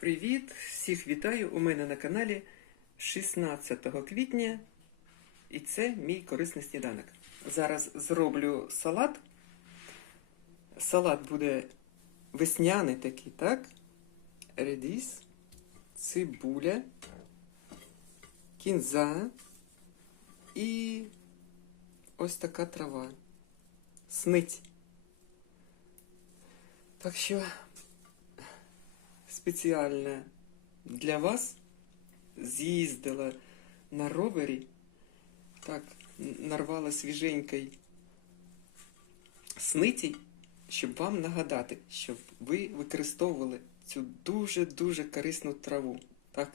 Привіт! Всіх вітаю у мене на каналі 16 квітня, і це мій корисний сніданок. Зараз зроблю салат. Салат буде весняний такий, так? Редіс, цибуля, кінза і ось така трава. Снить. Так що спеціально для вас з'їздила на ровері. Так, нарвала свіженький снитій, щоб вам нагадати, щоб ви використовували цю дуже-дуже корисну траву. Так,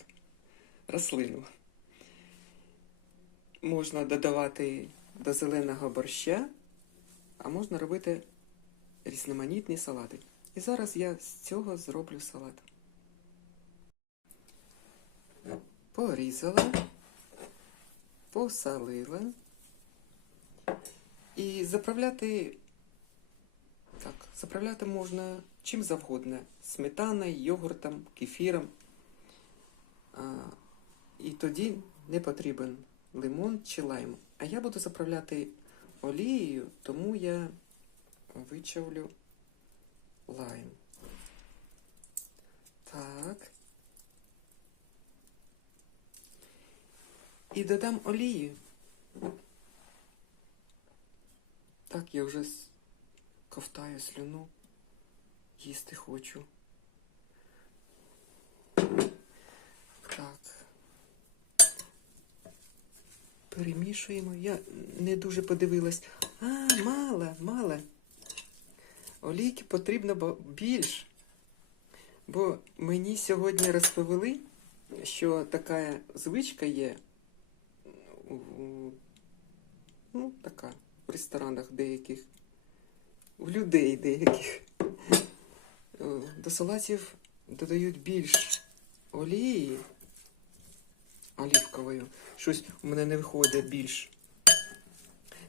рослину. Можна додавати до зеленого борща, а можна робити різноманітні салати. І зараз я з цього зроблю салат. Порізала, посолила і заправляти. Так, заправляти можна чим завгодно. Сметаною, йогуртом, кефіром. А, і тоді не потрібен лимон чи лайм. А я буду заправляти олією, тому я вичавлю лайм. Так. І додам олії. Так, я вже ковтаю слюну. Їсти хочу. Так. Перемішуємо. Я не дуже подивилась. А, мало, мало. Олійки потрібно більш. Бо мені сьогодні розповіли, що така звичка є. Ну, така, в ресторанах деяких, у людей деяких. Е, До салатів додають більш олії олівкової. Щось у мене не виходить більш.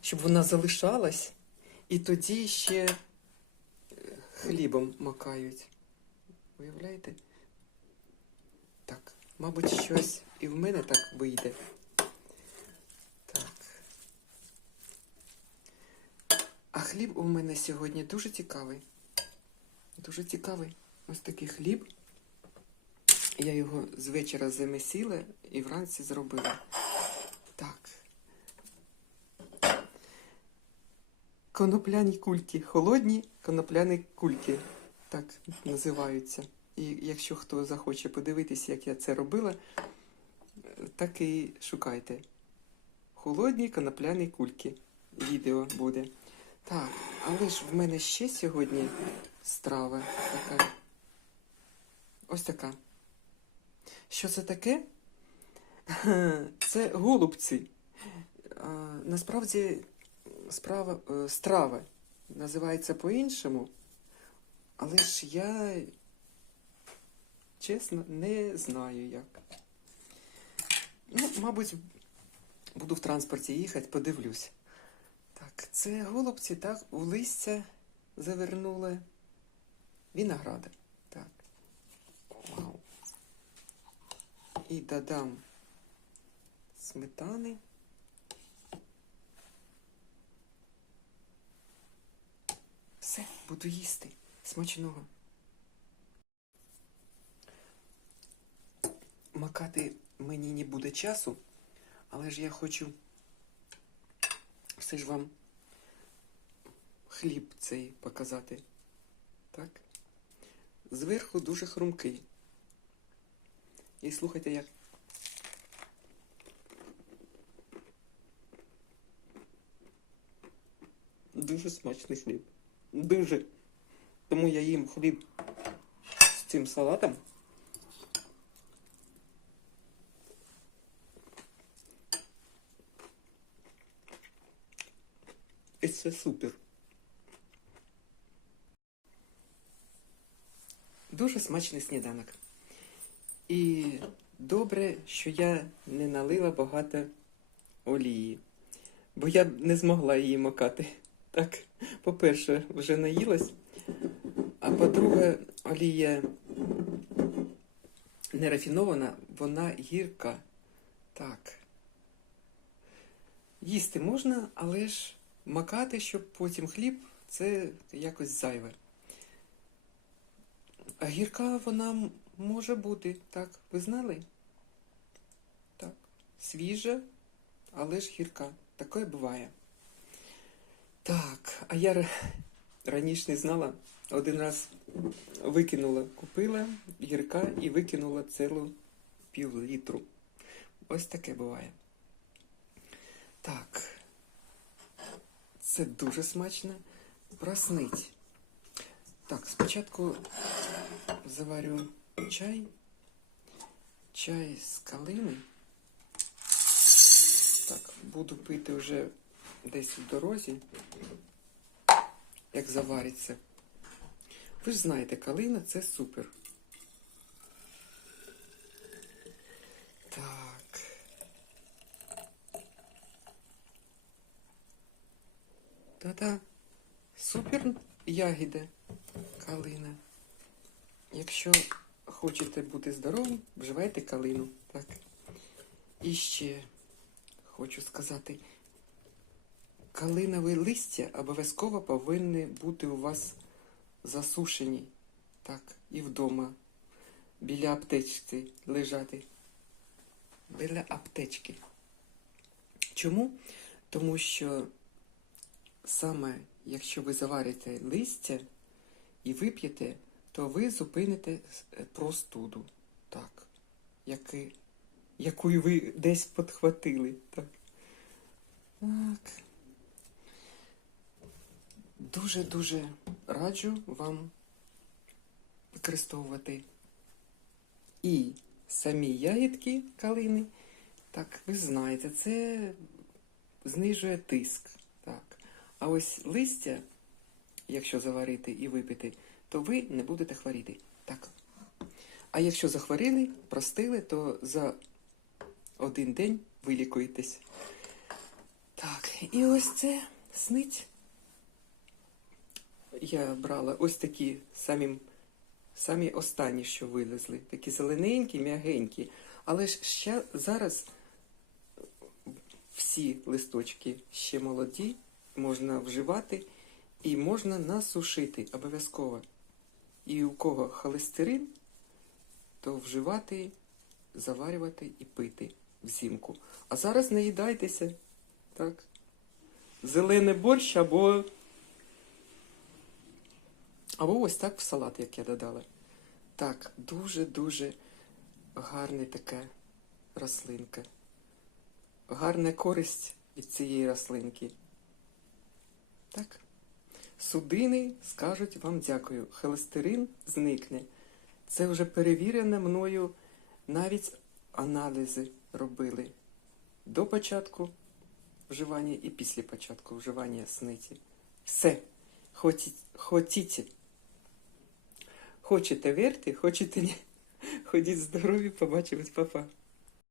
Щоб вона залишалась, і тоді ще е, хлібом макають. Уявляєте? Так, мабуть, щось і в мене так вийде. Так. А хліб у мене сьогодні дуже цікавий. Дуже цікавий. Ось такий хліб. Я його з вечора замісила і вранці зробила. Так. Конопляні кульки. Холодні конопляні кульки. Так називаються. І якщо хто захоче подивитися, як я це робила, так і шукайте. Холодні конопляні кульки. Відео буде. Так, але ж в мене ще сьогодні страва така. Ось така. Що це таке? Це голубці. Насправді справа, е, страва називається по-іншому, але ж я чесно не знаю як. Ну, мабуть, буду в транспорті їхати, подивлюсь. Так, це голубці, так, у листя завернули винограда. Так. Вау. І додам сметани. Все, буду їсти. Смачного. Макати мені не буде часу, але ж я хочу все ж вам хліб цей показати. Так? Зверху дуже хрумкий. І слухайте, як. Дуже смачний хліб. Дуже. Тому я їм хліб з цим салатом. Це супер. Дуже смачний сніданок. І добре, що я не налила багато олії, бо я б не змогла її макати. Так, по-перше, вже наїлась, а по-друге, олія нерафінована, вона гірка. Так. Їсти можна, але ж макати, щоб потім хліб, це якось зайве. А гірка вона може бути, так, ви знали? Так. Свіжа, але ж гірка. Таке буває. Так, а я раніше не знала. Один раз викинула, купила гірка і викинула цілу пів літру. Ось таке буває. Так. Це дуже смачно. Проснить. Так, спочатку заварю чай. Чай з калини. Так, буду пити вже десь в дорозі, як завариться. Ви ж знаєте, калина це супер. Так. Та-та. Супер ягіда калина. Якщо хочете бути здоровим, вживайте калину. Так. І ще хочу сказати, калинові листя обов'язково повинні бути у вас засушені. Так, і вдома. Біля аптечки лежати. Біля аптечки. Чому? Тому що саме якщо ви заварите листя і вип'єте, то ви зупините е, простуду, так, яки, яку ви десь підхватили. Так. так. Дуже-дуже раджу вам використовувати і самі ягідки калини. Так, ви знаєте, це знижує тиск. А ось листя, якщо заварити і випити, то ви не будете хворіти. Так. А якщо захворіли, простили, то за один день вилікуєтесь. Так, і ось це снить. Я брала ось такі самі, самі останні, що вилезли. Такі зелененькі, м'ягенькі. Але ж ще зараз всі листочки ще молоді, можна вживати і можна насушити обов'язково. І у кого холестерин, то вживати, заварювати і пити взимку. А зараз не їдайтеся. Так. Зелений борщ або. Або ось так в салат, як я додала. Так, дуже-дуже гарна така рослинка. Гарна користь від цієї рослинки. Так. Судини скажуть вам дякую. Холестерин зникне. Це вже перевірено мною. Навіть аналізи робили до початку вживання і після початку вживання сниті. Все. Хоті- Хотіте. Хочете вірте, хочете ні. Ходіть здорові, побачимось, папа.